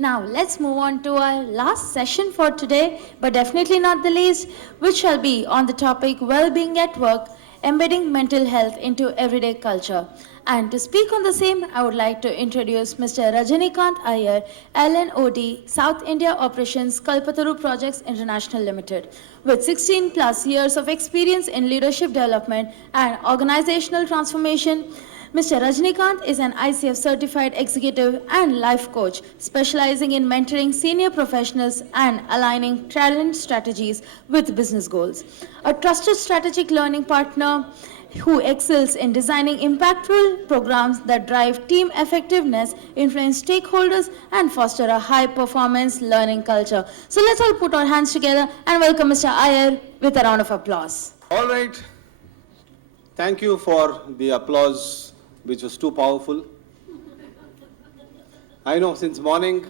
Now let's move on to our last session for today, but definitely not the least, which shall be on the topic well-being at work, embedding mental health into everyday culture. And to speak on the same, I would like to introduce Mr. Rajnikhanth Iyer, L&OD, South India Operations Kalpataru Projects International Limited. With 16 plus years of experience in leadership development and organizational transformation, Mr. Rajnikhanth is an ICF certified executive and life coach specializing in mentoring senior professionals and aligning talent strategies with business goals. A trusted strategic learning partner who excels in designing impactful programs that drive team effectiveness, influence stakeholders, and foster a high-performance learning culture. So let's all put our hands together and welcome Mr. Iyer with a round of applause. All right. Thank you for the applause, which was too powerful. I know since morning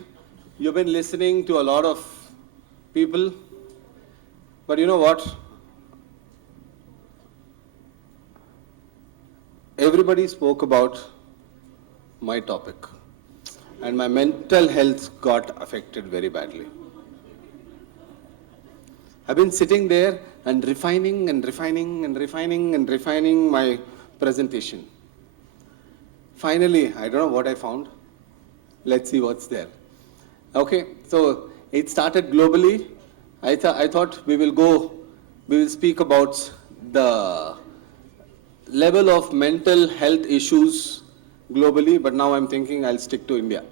you've been listening to a lot of people, but you know what? Everybody spoke about my topic, and my mental health got affected very badly. I've been sitting there and refining my presentation. Finally, I don't know what I found. Let's see what's there. Okay, so it started globally. I thought we will speak about the level of mental health issues globally, but now I'm thinking I'll stick to India.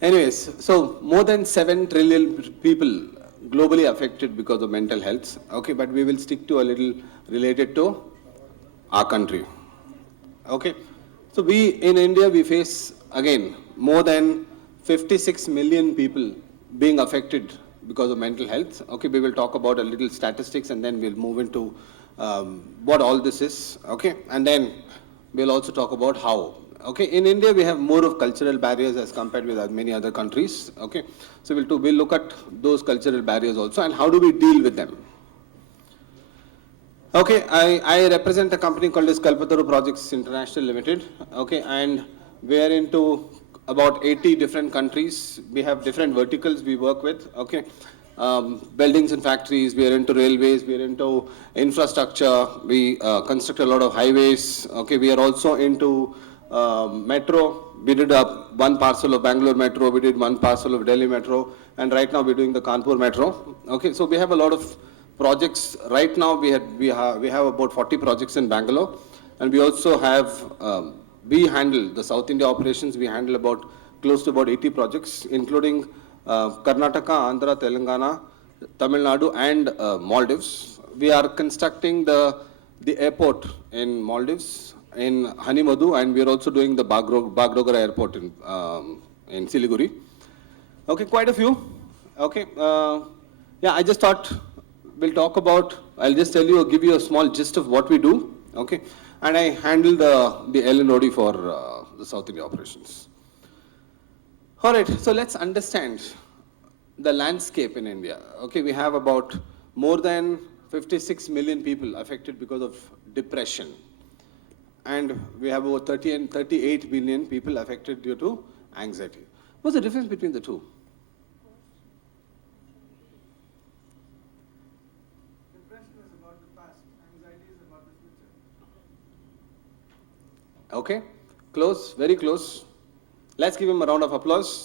Anyways, so more than 7 trillion people globally affected because of mental health. Okay, but we will stick to a little related to our country. Okay, so in India, we face, again, more than 56 million people being affected because of mental health. Okay, we will talk about a little statistics and then we'll move into what all this is. Okay, and then we'll also talk about how. Okay, in India, we have more of cultural barriers as compared with many other countries. Okay, so we'll look at those cultural barriers also and how do we deal with them. Okay, I represent a company called as Kalpataru Projects International Limited. Okay, and we are into about 80 different countries. We have different verticals we work with. Okay, buildings and factories. We are into railways. We are into infrastructure. We construct a lot of highways. Okay, we are also into metro. We did one parcel of Bangalore Metro. We did one parcel of Delhi Metro, and right now we're doing the Kanpur Metro. Okay, so we have a lot of projects. Right now we have about 40 projects in Bangalore, and we also have we handle the South India operations. We handle close to about 80 projects, including Karnataka, Andhra, Telangana, Tamil Nadu, and Maldives. We are constructing the airport in Maldives in Hanimadu, and we are also doing the Bagdogra airport in Siliguri. Okay, quite a few. Okay, yeah, I just thought we'll talk about, I'll just tell you, give you a small gist of what we do, okay? And I handle the L&OD for the South India operations. All right, so let's understand the landscape in India. Okay, we have about more than 56 million people affected because of depression. And we have over 38 million people affected due to anxiety. What's the difference between the two? Okay, close, very close. Let's give him a round of applause.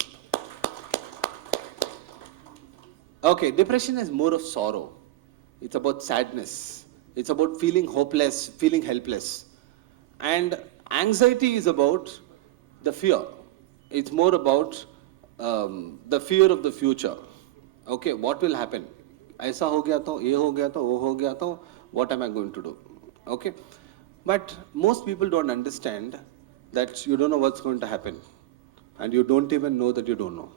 Okay, depression is more of sorrow. It's about sadness. It's about feeling hopeless, feeling helpless. And anxiety is about the fear. It's more about the fear of the future. Okay, what will happen? Aisa ho gaya to, ye ho gaya to, wo ho gaya to, what am I going to do? Okay. But most people don't understand that you don't know what's going to happen. And you don't even know that you don't know.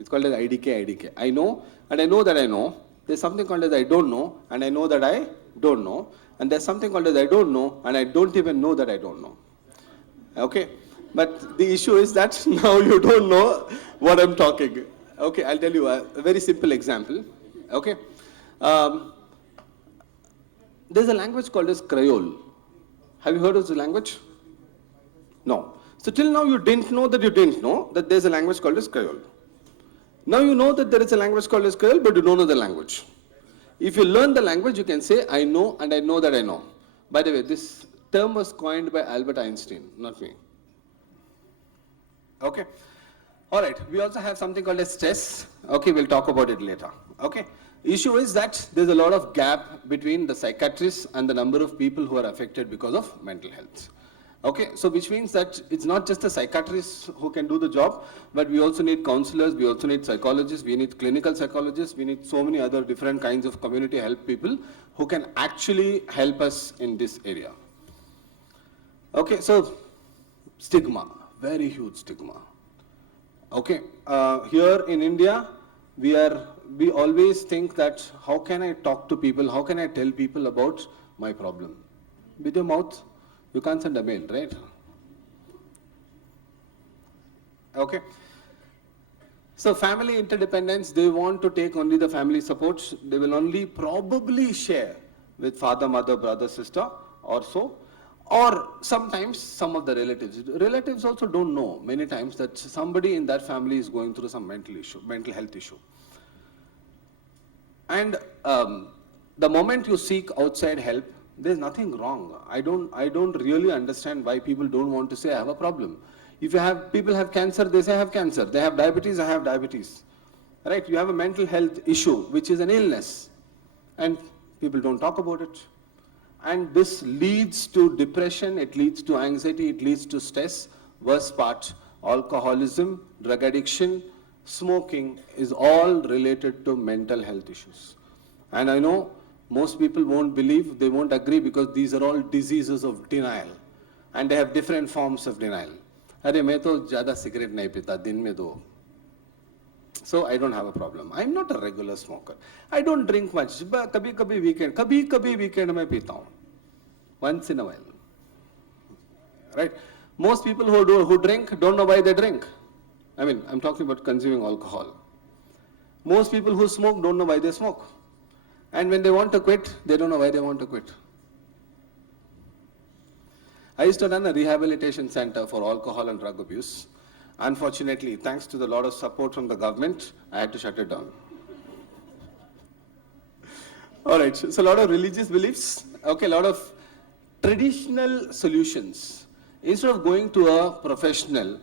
It's called as IDK. I know, and I know that I know. There's something called as I don't know, and I know that I don't know. And there's something called as I don't know, and I don't even know that I don't know. Okay? But the issue is that now you don't know what I'm talking. Okay, I'll tell you a very simple example. Okay? There's a language called as Creole. Have you heard of the language? No. So till now you didn't know that there's a language called as Creole. Now you know that there is a language called as Creole, but you don't know the language. If you learn the language, you can say, I know and I know that I know. By the way, this term was coined by Albert Einstein, not me. Okay. All right. We also have something called as stress. Okay, we'll talk about it later. Okay. Issue is that there's a lot of gap between the psychiatrists and the number of people who are affected because of mental health. Okay, so which means that it's not just the psychiatrists who can do the job, but we also need counselors, we also need psychologists, we need clinical psychologists, we need so many other different kinds of community help people who can actually help us in this area. Okay, so stigma, very huge stigma. Okay, here in India, we always think that how can I talk to people, how can I tell people about my problem? With your mouth, you can't send a mail, right? Okay. So family interdependence, they want to take only the family supports. They will only probably share with father, mother, brother, sister or so. Or sometimes some of the relatives. Relatives also don't know many times that somebody in that family is going through some mental health issue. And the moment you seek outside help, there's nothing wrong. I don't really understand why people don't want to say I have a problem. If people have cancer, they say I have cancer. They have diabetes, I have diabetes. Right? You have a mental health issue, which is an illness. And people don't talk about it. And this leads to depression, it leads to anxiety, it leads to stress. Worst part, alcoholism, drug addiction, smoking is all related to mental health issues. And I know most people won't believe, they won't agree because these are all diseases of denial. And they have different forms of denial. अरे मैं तो ज़्यादा cigarette नहीं पीता दिन में दो. So I don't have a problem. I'm not a regular smoker. I don't drink much. But कभी weekend में पीता हूँ. Once in a while. Right? Most people who drink don't know why they drink. I mean, I'm talking about consuming alcohol. Most people who smoke don't know why they smoke. And when they want to quit, they don't know why they want to quit. I used to run a rehabilitation center for alcohol and drug abuse. Unfortunately, thanks to the lot of support from the government, I had to shut it down. All right, so a lot of religious beliefs, okay, a lot of traditional solutions. Instead of going to a professional,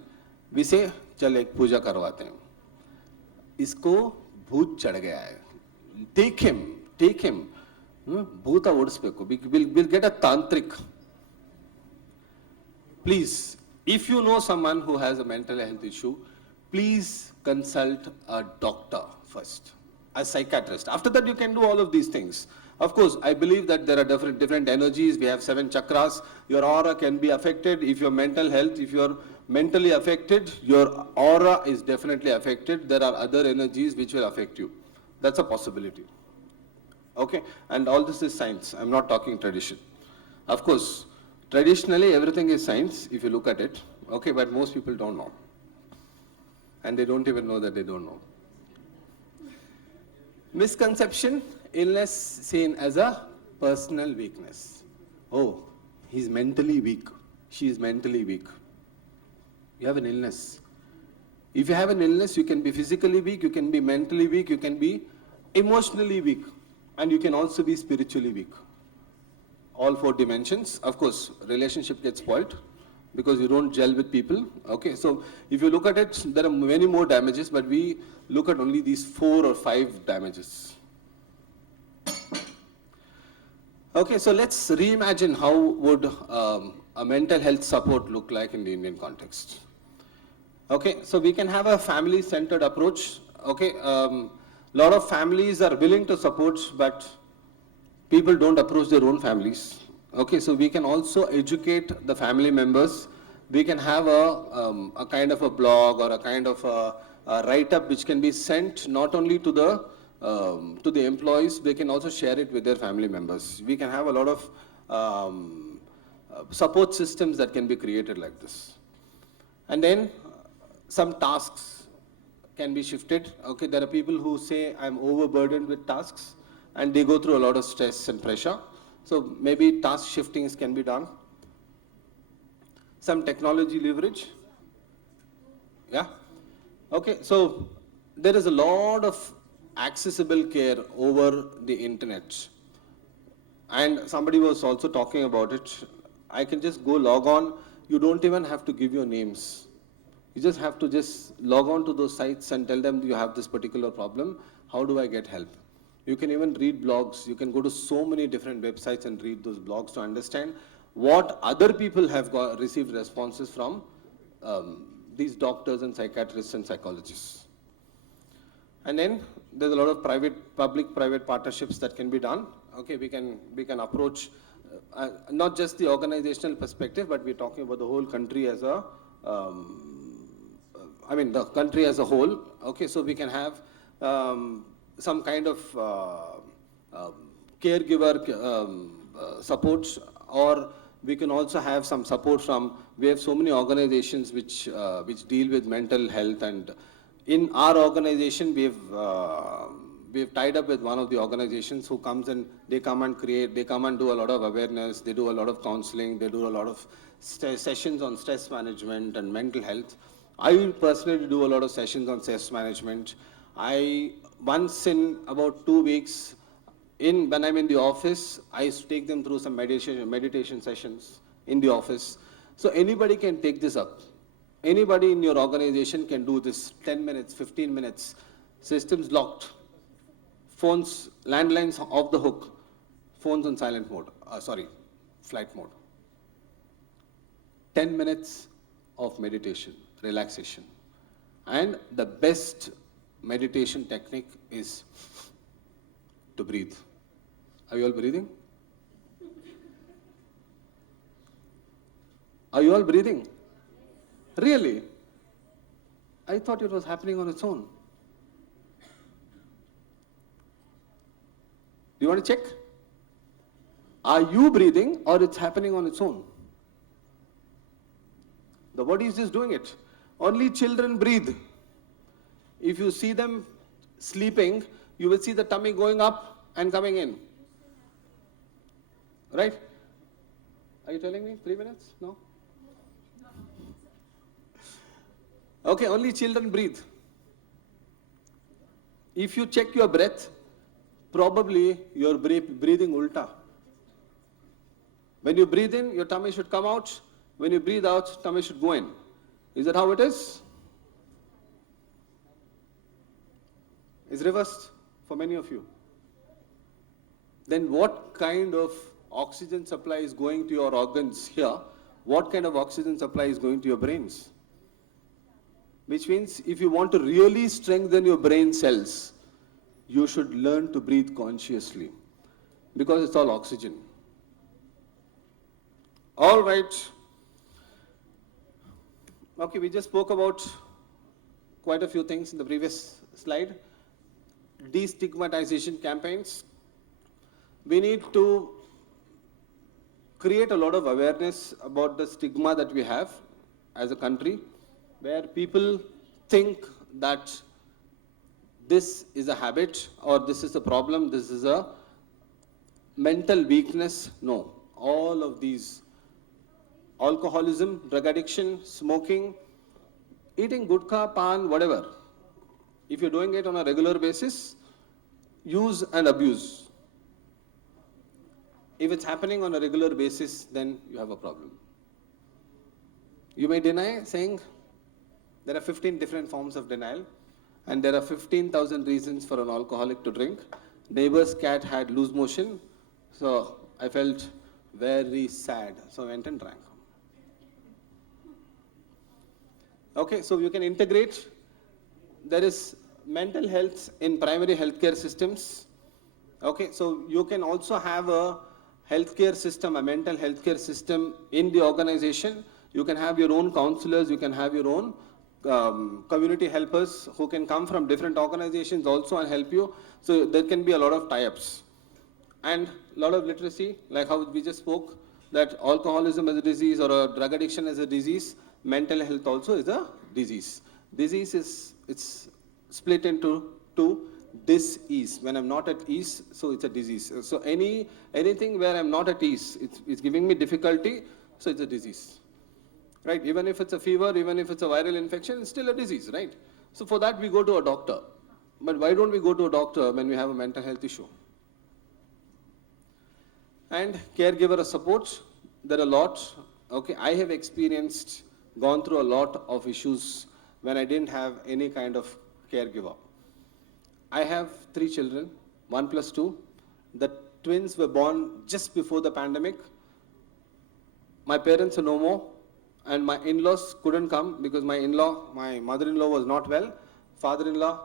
we say, चल एक पूजा करवाते हैं. इसको भूत चढ़ गया है. Take him. Bhuta odspeku. We'll get a tantric. Please, if you know someone who has a mental health issue, please consult a doctor first, a psychiatrist. After that, you can do all of these things. Of course, I believe that there are different energies. We have 7 chakras. Your aura can be affected. If your mental health, if you're mentally affected, your aura is definitely affected. There are other energies which will affect you. That's a possibility. Okay? And all this is science. I'm not talking tradition. Of course, traditionally, everything is science, if you look at it, okay, but most people don't know. And they don't even know that they don't know. Misconception, illness seen as a personal weakness. Oh, he's mentally weak. She is mentally weak. You have an illness. If you have an illness, you can be physically weak, you can be mentally weak, you can be emotionally weak, and you can also be spiritually weak. All 4 dimensions. Of course, relationship gets spoiled because you don't gel with people. Okay, so if you look at it, there are many more damages, but we look at only these 4 or 5 damages. Okay, so let's reimagine how would a mental health support look like in the Indian context. Okay, so we can have a family-centered approach. Okay, lot of families are willing to support, but people don't approach their own families. Okay, so we can also educate the family members. We can have a kind of a blog or a kind of a write-up which can be sent not only to the employees, they can also share it with their family members. We can have a lot of support systems that can be created like this. And then some tasks can be shifted. Okay, there are people who say I'm overburdened with tasks, and they go through a lot of stress and pressure. So maybe task shiftings can be done. some technology leverage. Yeah. Okay, so there is a lot of accessible care over the internet. And somebody was also talking about it. I can just go log on. You don't even have to give your names. You just have to just log on to those sites and tell them you have this particular problem. How do I get help? You can even read blogs. You can go to so many different websites and read those blogs to understand what other people have received responses from these doctors and psychiatrists and psychologists. And then there's a lot of public-private partnerships that can be done. Okay, we can approach not just the organizational perspective, but we're talking about the whole country as a, the country as a whole. Okay, so we can have some kind of caregiver support, or we can also have some support from, we have so many organizations which deal with mental health, and in our organization we've tied up with one of the organizations who comes and they come and do a lot of awareness, they do a lot of counseling, they do a lot of sessions on stress management and mental health. I personally do a lot of sessions on stress management. Once in about 2 weeks, when I'm in the office, I used to take them through some meditation sessions in the office. So anybody can take this up. Anybody in your organization can do this, 10 minutes, 15 minutes, systems locked, phones, landlines off the hook, phones on silent mode, flight mode. 10 minutes of meditation, relaxation. And the best meditation technique is to breathe. Are you all breathing? Are you all breathing? Really? I thought it was happening on its own. Do you want to check? Are you breathing or it's happening on its own? The body is just doing it. Only children breathe. If you see them sleeping, you will see the tummy going up and coming in. Right? Are you telling me 3 minutes? No? Okay, only children breathe. If you check your breath, probably you're breathing ulta. When you breathe in, your tummy should come out. When you breathe out, tummy should go in. Is that how it is? It's reversed for many of you. Then what kind of oxygen supply is going to your organs here? What kind of oxygen supply is going to your brains? Which means if you want to really strengthen your brain cells, you should learn to breathe consciously, because it's all oxygen. All right. Okay, we just spoke about quite a few things in the previous slide. Destigmatization campaigns. We need to create a lot of awareness about the stigma that we have as a country, where people think that this is a habit or this is a problem, this is a mental weakness. No, all of these, alcoholism, drug addiction, smoking, eating gutka, pan, whatever, if you're doing it on a regular basis, use and abuse. If it's happening on a regular basis, then you have a problem. You may deny, saying there are 15 different forms of denial, and there are 15,000 reasons for an alcoholic to drink. Neighbor's cat had loose motion, so I felt very sad, so I went and drank. Okay, so you can integrate. There is mental health in primary healthcare systems. Okay, so you can also have a healthcare system, a mental healthcare system in the organization. You can have your own counselors, you can have your own community helpers who can come from different organizations also and help you. So there can be a lot of tie-ups. And a lot of literacy, like how we just spoke, that alcoholism is a disease or a drug addiction is a disease, mental health also is a disease. Disease is, it's split into two. Dis-ease, when I'm not at ease, so it's a disease. So anything where I'm not at ease, it's giving me difficulty, so it's a disease. right? Even if it's a fever, even if it's a viral infection, it's still a disease, right? So for that, we go to a doctor. But why don't we go to a doctor when we have a mental health issue? And caregiver support, there are a lot. Okay, I have experienced, gone through a lot of issues when I didn't have any kind of caregiver. I have 3 children, 1+2. The twins were born just before the pandemic. My parents are no more, and my in-laws couldn't come because my mother-in-law was not well. Father-in-law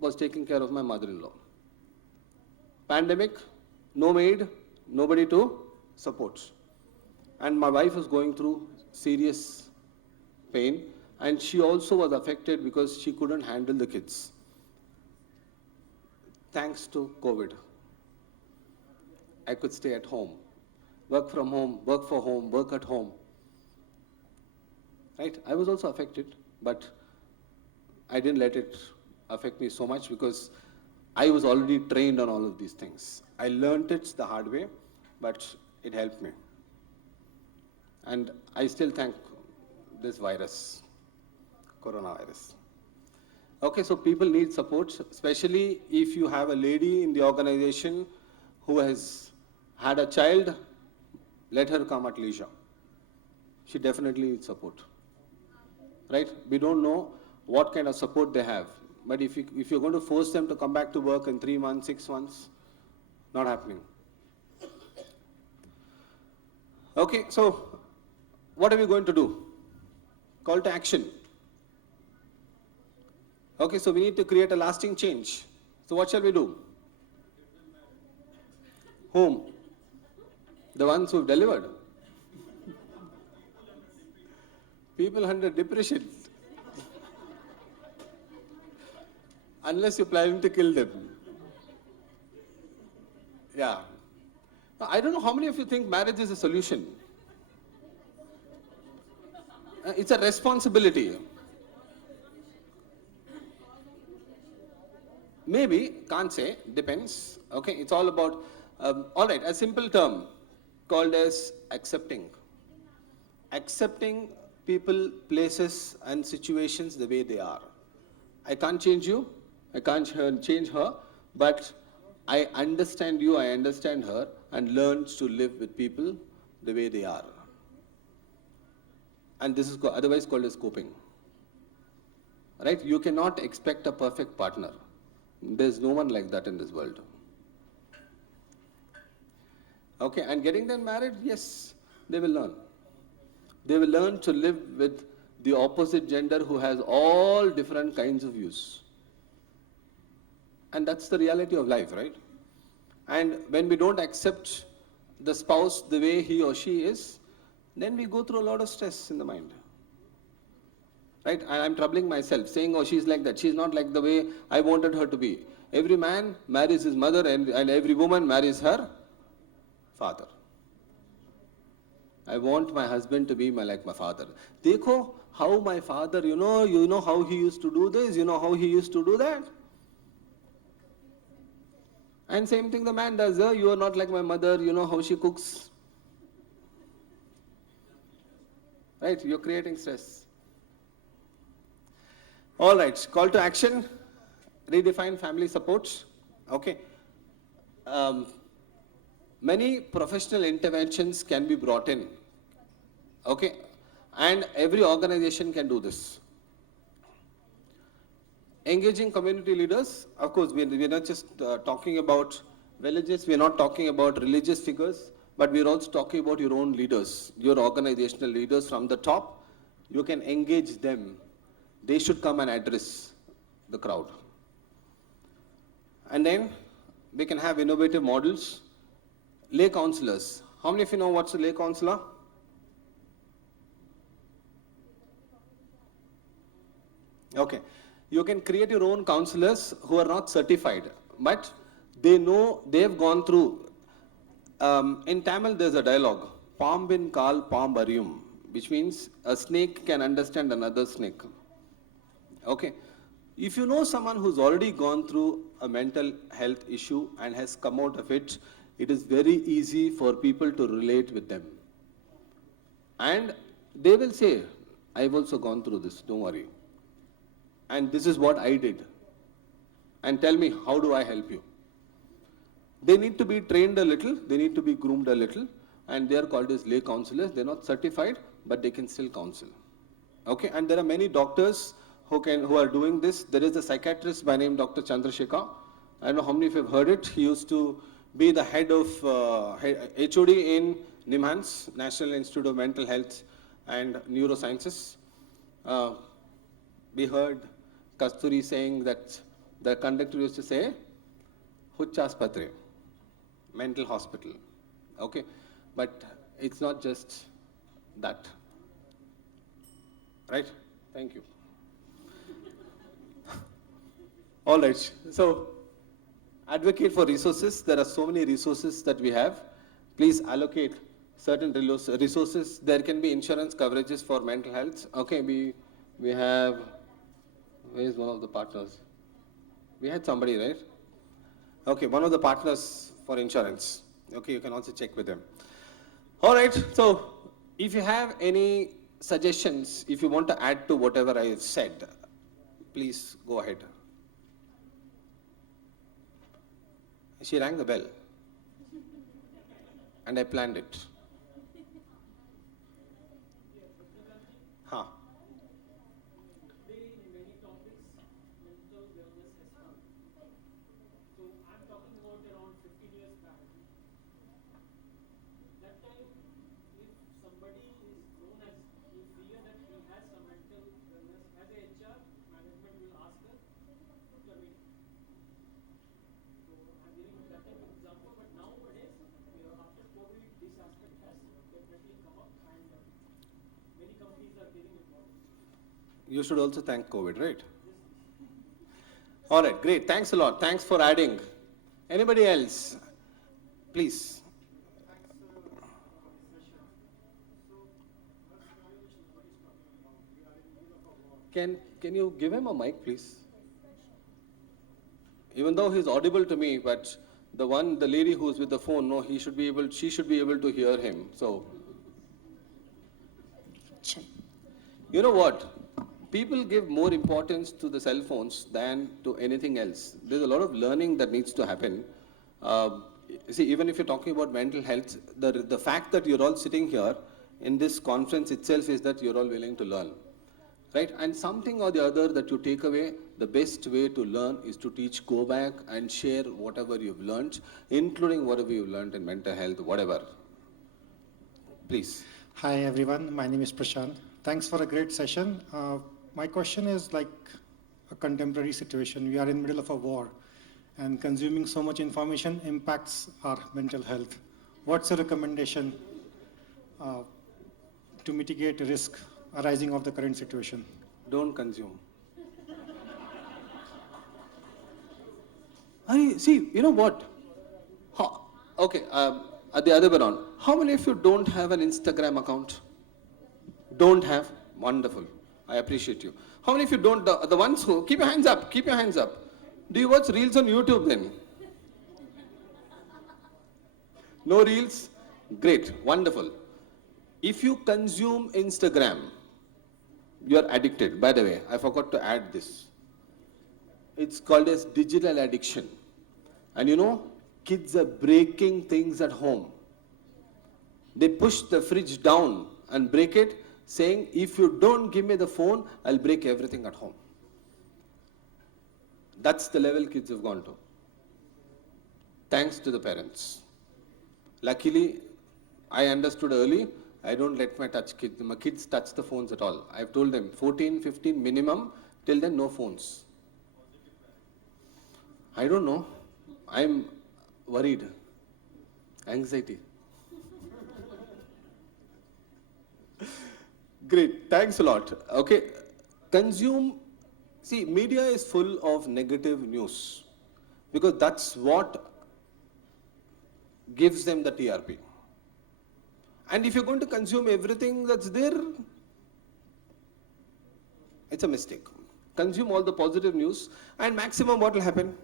was taking care of my mother-in-law. Pandemic, no maid, nobody to support. And my wife was going through serious pain, and she also was affected because she couldn't handle the kids. Thanks to COVID, I could stay at home, work from home, work for home, work at home. Right? I was also affected, but I didn't let it affect me so much because I was already trained on all of these things. I learned it the hard way, but it helped me. And I still thank this virus, coronavirus. Okay, so people need support, especially if you have a lady in the organization who has had a child, let her come at leisure. She definitely needs support. Right? We don't know what kind of support they have. But if you're going to force them to come back to work in 3 months, 6 months, not happening. Okay, so what are we going to do? Call to action. Okay, so we need to create a lasting change. So what shall we do? Whom? The ones who've delivered. People under depression. Unless you're planning to kill them. Yeah. I don't know how many of you think marriage is a solution. It's a responsibility. Maybe, can't say, depends. Okay, it's all about, all right, a simple term called as accepting. Accepting people, places, and situations the way they are. I can't change you, I can't change her, but I understand you, I understand her, and learn to live with people the way they are. And this is otherwise called as coping. Right? You cannot expect a perfect partner. There's no one like that in this world. Okay, and getting them married, yes, they will learn. They will learn to live with the opposite gender who has all different kinds of views. And that's the reality of life, right? And when we don't accept the spouse the way he or she is, then we go through a lot of stress in the mind. Right? And I'm troubling myself, saying, oh, she's like that. She's not like the way I wanted her to be. Every man marries his mother and every woman marries her father. I want my husband to be like my father. Dekho, how my father, you know how he used to do this, you know how he used to do that. And same thing the man does, you are not like my mother, you know how she cooks. Right, you're creating stress. All right, call to action, redefine family supports. Okay. Many professional interventions can be brought in. Okay, and every organization can do this. Engaging community leaders, of course, we're not just talking about villages, we're not talking about religious figures, but we're also talking about your own leaders, your organizational leaders from the top. You can engage them. They should come and address the crowd. And then we can have innovative models. Lay counselors. How many of you know what's a lay counselor? Okay. You can create your own counselors who are not certified, but they know, they've gone through. In Tamil, there's a dialogue, Pambin Kal Pambarium, which means a snake can understand another snake. Okay. If you know someone who's already gone through a mental health issue and has come out of it, it is very easy for people to relate with them. And They will say, I've also gone through this, don't worry. And this is what I did. And tell me, how do I help you? They need to be trained a little, they need to be groomed a little, and they are called as lay counselors. They're not certified, but they can still counsel. Okay, and there are many doctors who are doing this. There is a psychiatrist by name Dr. Chandrasekhar. I don't know how many of you have heard it. He used to be the head of HOD in NIMHANS, National Institute of Mental Health and Neurosciences. We heard Kasturi saying that the conductor used to say, Huchaspatre, mental hospital. Okay, but it's not just that. Right? Thank you. All right. So, advocate for resources. There are so many resources that we have. Please allocate certain resources. There can be insurance coverages for mental health. Okay, we have, where is one of the partners? We had somebody, right? Okay, one of the partners for insurance. Okay, you can also check with them. All right, so if you have any suggestions, if you want to add to whatever I have said, please go ahead. She rang the bell and I planned it. Huh. You should also thank COVID, right? All right, great. Thanks a lot. Thanks for adding. Anybody else? Please. Can you give him a mic, please? Even though he's audible to me, but the lady who's with the phone, no, she should be able to hear him. So, you know what? People give more importance to the cell phones than to anything else. There's a lot of learning that needs to happen. See, even if you're talking about mental health, the fact that you're all sitting here in this conference itself is that you're all willing to learn. Right? And something or the other that you take away, the best way to learn is to teach, go back and share whatever you've learned, including whatever you've learned in mental health, whatever. Please. Hi everyone, my name is Prashant. Thanks for a great session. My question is like a contemporary situation. We are in the middle of a war and consuming so much information impacts our mental health. What's your recommendation to mitigate risk arising of the current situation? Don't consume. See, you know what? Okay, at the other way around, how many of you don't have an Instagram account? Don't have? Wonderful. I appreciate you. How many of you don't, the ones who, keep your hands up, keep your hands up. Do you watch reels on YouTube then? No reels? Great, wonderful. If you consume Instagram, you're addicted. By the way, I forgot to add this. It's called as digital addiction. And you know, kids are breaking things at home. They push the fridge down and break it, saying, if you don't give me the phone, I'll break everything at home. That's the level kids have gone to. Thanks to the parents. Luckily, I understood early, I don't let my kids touch the phones at all. I've told them 14, 15 minimum, till then no phones. I don't know. I'm worried. Anxiety. Great, thanks a lot. Okay, see, media is full of negative news because that's what gives them the TRP. And if you're going to consume everything that's there, it's a mistake. Consume all the positive news and maximum what will happen?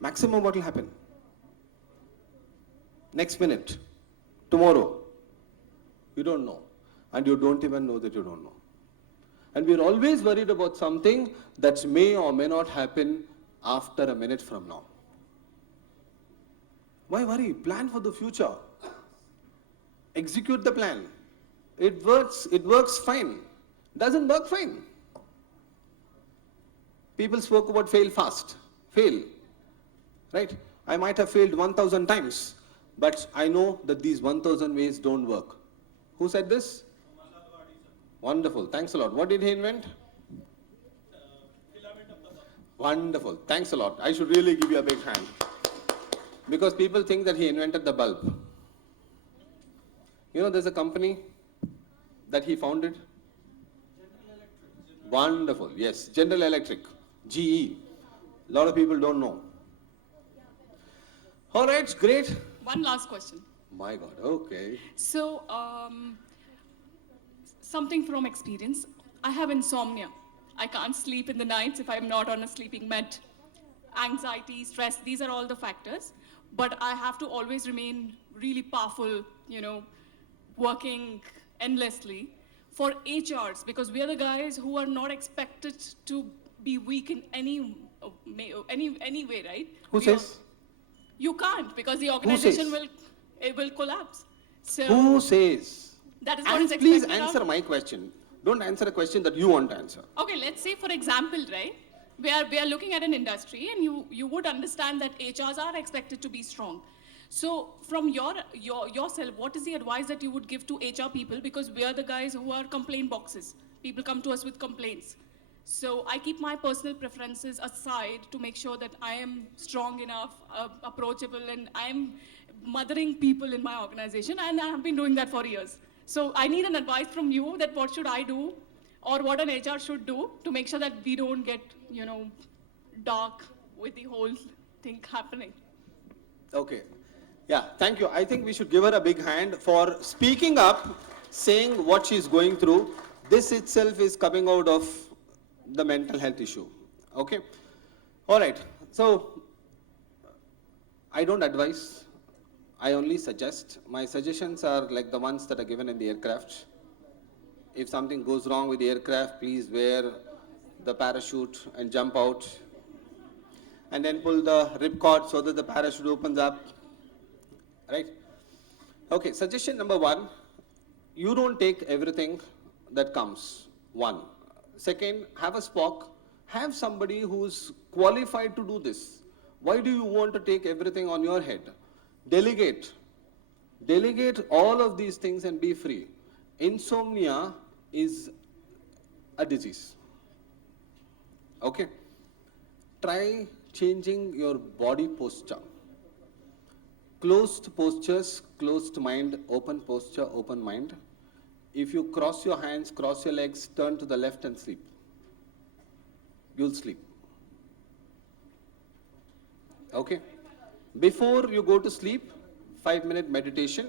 Maximum what will happen? Next minute, tomorrow, You don't know. And you don't even know that you don't know. And we're always worried about something that may or may not happen after a minute from now. Why worry? Plan for the future. Execute the plan. It works fine. Doesn't work fine. People spoke about fail fast. Fail. Right? I might have failed 1,000 times, but I know that these 1,000 ways don't work. Who said this? Wonderful. Thanks a lot. What did he invent? Wonderful. Thanks a lot. I should really give you a big hand. Because people think that he invented the bulb. You know, there's a company that he founded. Wonderful. Yes. General Electric. GE. A lot of people don't know. All right. Great. One last question. My God. Okay. So, something from experience. I have insomnia. I can't sleep in the nights if I'm not on a sleeping med. Anxiety, stress, these are all the factors. But I have to always remain really powerful, working endlessly for HRs, because we are the guys who are not expected to be weak in any way, right? Who says? You can't, because the organization says? will collapse. So Who says? that is what And is expected please answer of. my question. Don't answer a question that you want to answer. Okay, let's say for example, right? We are looking at an industry, and you would understand that HRs are expected to be strong. So from yourself, what is the advice that you would give to HR people? Because we are the guys who are complaint boxes. People come to us with complaints. So I keep my personal preferences aside to make sure that I am strong enough, approachable, and I am mothering people in my organization, and I have been doing that for years. So I need an advice from you that what should I do, or what an HR should do to make sure that we don't get, dark with the whole thing happening. Okay. Yeah, thank you. I think we should give her a big hand for speaking up, saying what she's going through. This itself is coming out of the mental health issue. Okay? All right. So, I don't advise. I only suggest. My suggestions are like the ones that are given in the aircraft. If something goes wrong with the aircraft, please wear the parachute and jump out. And then pull the ripcord so that the parachute opens up. Right? Okay, suggestion number 1, you don't take everything that comes. 1. Second, have a Spock. Have somebody who's qualified to do this. Why do you want to take everything on your head? Delegate. Delegate all of these things and be free. Insomnia is a disease. Okay? Try changing your body posture. Closed postures, closed mind, open posture, open mind. If you cross your hands, cross your legs, turn to the left and sleep. You'll sleep. Okay? Before you go to sleep, 5-minute meditation,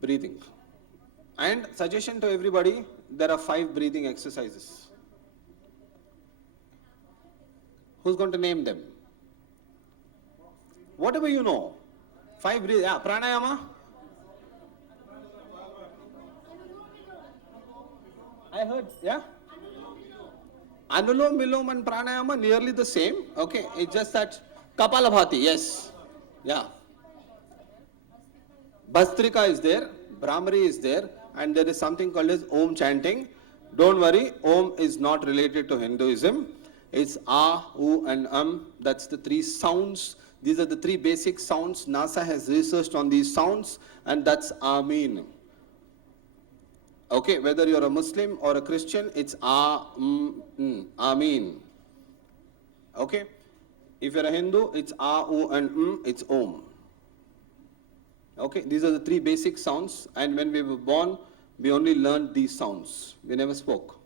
breathing. And suggestion to everybody, there are 5 breathing exercises. Who's going to name them? Whatever you know. 5 breathing, pranayama. I heard, yeah? Anulom Vilom and pranayama nearly the same. Okay, it's just that Kapalabhati, yes. Yeah. Bhastrika is there, Brahmari is there, and there is something called as Om chanting. Don't worry, Om is not related to Hinduism. It's A, U and That's the 3 sounds. These are the 3 basic sounds. NASA has researched on these sounds, and that's Ameen. Okay, whether you're a Muslim or a Christian, it's Ameen. Okay? If you're a Hindu, it's A, U and it's Om. Okay, these are the 3 basic sounds, and when we were born, we only learned these sounds. We never spoke.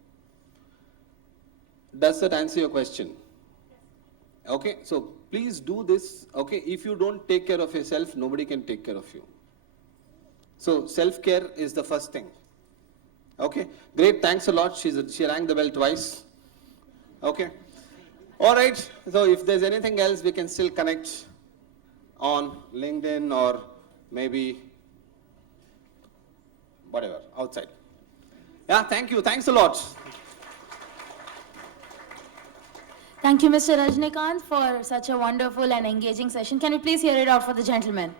Does that answer your question? Okay, so please do this. Okay, if you don't take care of yourself, nobody can take care of you. So self-care is the first thing. Okay, great, thanks a lot. She rang the bell twice. Okay, all right, so if there's anything else, we can still connect on LinkedIn or maybe whatever, outside. Yeah, thank you. Thanks a lot. Thank you, Mr. Rajnikhanth, for such a wonderful and engaging session. Can you please hear it out for the gentleman?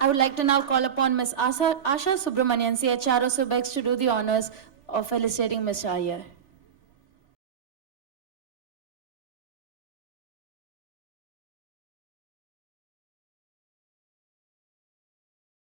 I would like to now call upon Ms. Asha Subramanian, CHRO Subex, to do the honors of felicitating Mr. Iyer.